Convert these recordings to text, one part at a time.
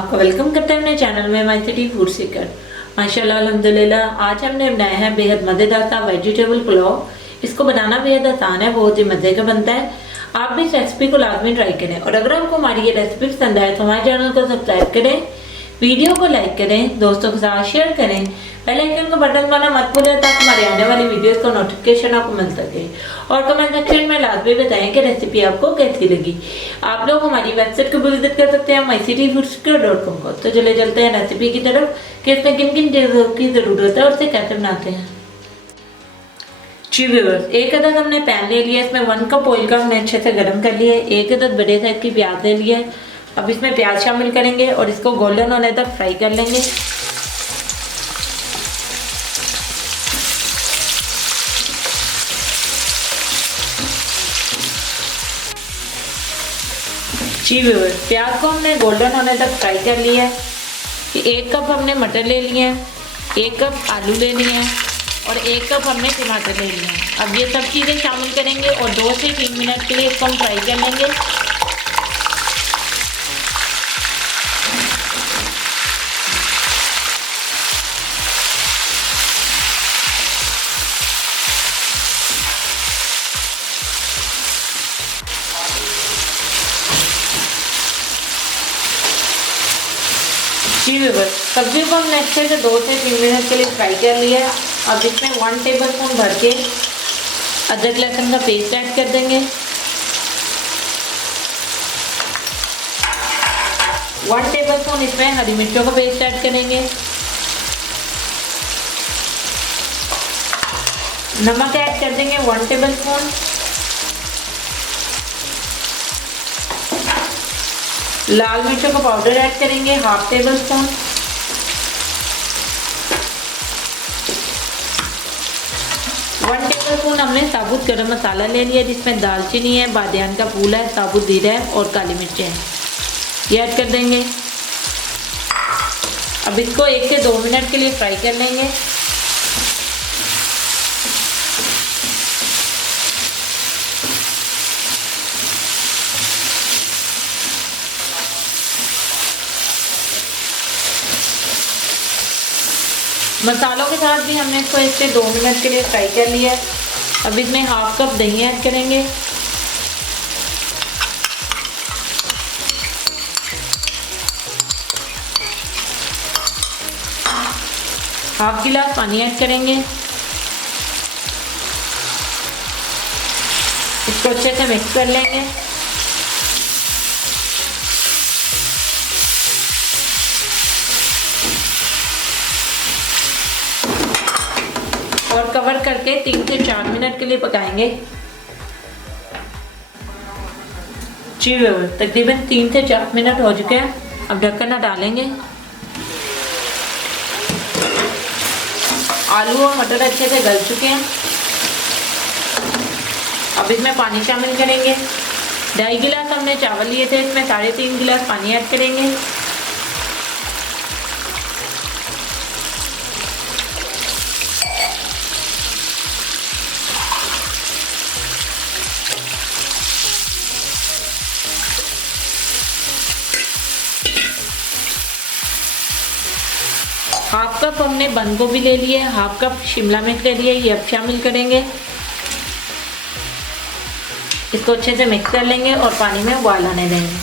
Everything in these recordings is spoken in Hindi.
आपका वेलकम करते हैं अपने चैनल में माय सिटी फूड सीकर। माशाल्लाह अल्हम्दुलिल्लाह। आज हमने बनाया है बेहद मज़ेदार सा वेजिटेबल पुलाव। इसको बनाना बेहद आसान है, बहुत ही मज़े का बनता है। आप भी इस रेसिपी को लाजमी ट्राई करें और अगर आपको हमारी ये रेसिपी पसंद आए तो हमारे चैनल को सब्सक्राइब करें, वीडियो को लाइक करें, दोस्तों के साथ शेयर करें, बेल आइकन का बटन दबाना मत भूलें ताकि हमारे आने वाली वीडियोस का नोटिफिकेशन आपको मिल सके। और कमेंट सेक्शन में लाजमी बताएं कि रेसिपी आपको कैसी लगी। आप लोग हमारी वेबसाइट को भी विजिट कर सकते हैं mycityfoodsecure.com को। तो चले चलते हैं रेसिपी की तरफ कि इसमें किन किन चीज़ों की ज़रूरत है और इसे कैसे बनाते हैं। जी व्यूअर्स, एक अदद हमने पैन ले लिया, इसमें 1 कप ऑयल का हमने अच्छे से गर्म कर लिया है। एक अदद बड़े साइज की प्याज ले लिया है। अब इसमें प्याज शामिल करेंगे और इसको गोल्डन होने तक फ्राई कर लेंगे। जी व्यूअर्स, प्याज को हमने गोल्डन होने तक फ्राई कर लिया है। 1 कप हमने मटर ले लिए हैं, 1 कप आलू ले लिए हैं और 1 कप हमने टमाटर ले लिए हैं। अब ये सब चीज़ें शामिल करेंगे और 2 से 3 मिनट के लिए इसको हम फ्राई कर लेंगे। जी व्यूअर्स, सब्जी को हमने अच्छे से 2 से 3 मिनट के लिए फ्राई कर लिया है। अब इसमें 1 टेबलस्पून भर के अदरक लहसुन का पेस्ट ऐड कर देंगे। 1 टेबलस्पून इसमें हरी मिर्चों का पेस्ट ऐड करेंगे। नमक ऐड कर देंगे 1 टेबलस्पून। लाल मिर्चों का पाउडर ऐड करेंगे 1/2 टेबलस्पून। हमने साबुत गरम मसाला ले लिया जिसमें दालचीनी है, बादियान का फूल है, साबुत जीरा है और काली मिर्चें हैं, ये ऐड कर देंगे। अब इसको 1 से 2 मिनट के लिए फ्राई कर लेंगे। मसालों के साथ भी हमने इसको 1 से 2 मिनट के लिए फ्राई कर लिया है। अब इसमें 1/2 कप दही ऐड करेंगे। ½ गिलास पानी ऐड करेंगे। इसको अच्छे से मिक्स कर लेंगे। और कवर करके 3 से 4 मिनट के लिए पकाएंगे। जी व्यूअर्स, तकरीबन 3 से 4 मिनट हो चुके हैं। अब ढक्कन डालेंगे। आलू और मटर अच्छे से गल चुके हैं। अब इसमें पानी शामिल करेंगे। 2.5 गिलास हमने चावल लिए थे, इसमें 3.5 गिलास पानी ऐड करेंगे। ½ कप हमने बंद गोभी ले लिए, ½ कप शिमला मिर्च ले लिए, ये अब शामिल करेंगे। इसको अच्छे से मिक्स कर लेंगे और पानी में उबाल आने देंगे।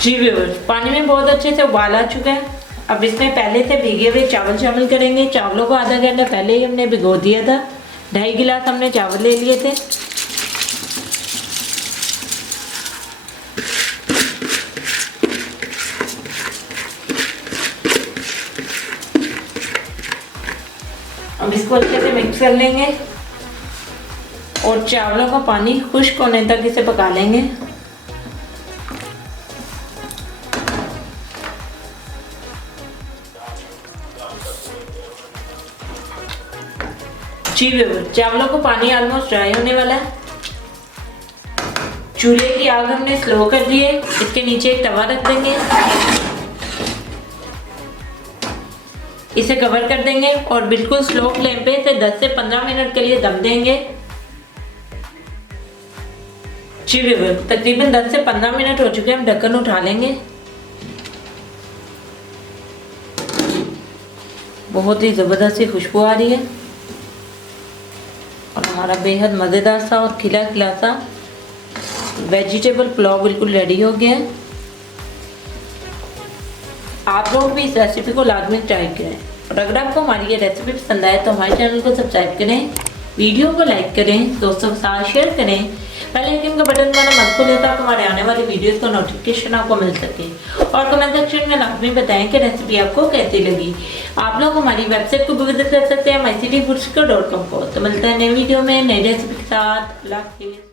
जी व्यूअर्स, पानी में बहुत अच्छे से उबाल आ चुका है। अब इसमें पहले से भीगे हुए चावल शामिल करेंगे। चावलों को आधा घंटा पहले ही हमने भिगो दिया था। 2.5 गिलास हमने चावल ले लिए थे। अब इसको अच्छे से मिक्स कर लेंगे और चावलों का पानी खुश्क होने तक इसे पका लेंगे। जी व्यूअर्स, चावलों को पानी ऑलमोस्ट ड्राई होने वाला है। चूल्हे की आग हमने स्लो कर दी है। इसके नीचे एक तवा रख देंगे। इसे कवर कर देंगे और बिल्कुल स्लो फ्लेम पे इसे 10 से 15 मिनट के लिए दम देंगे। जी व्यूअर, तकरीबन 10 से 15 मिनट हो चुके हैं। हम ढक्कन उठा लेंगे। बहुत ही ज़बरदस्त सी खुशबू आ रही है और हमारा बेहद मज़ेदार सा और खिला खिला सा वेजिटेबल पुलाव बिल्कुल रेडी हो गया है। आप लोग भी इस रेसिपी को लाजमी ट्राई करें और अगर आपको हमारी ये रेसिपी पसंद आए तो हमारे चैनल को सब्सक्राइब करें, वीडियो को लाइक करें, दोस्तों के साथ शेयर करें, बेल आइकन का बटन दबाना मत भूलें ताकि हमारे आने वाली वीडियोस का नोटिफिकेशन आपको मिल सके। और कमेंट सेक्शन में लाजमी बताएं कि रेसिपी आपको कैसी लगी। आप लोग हमारी वेबसाइट को भी विजिट कर सकते हैं mycityfoodseeker.com को। तो मिलते हैं नई वीडियो में नई रेसिपी के साथ। अल्लाह हाफिज़।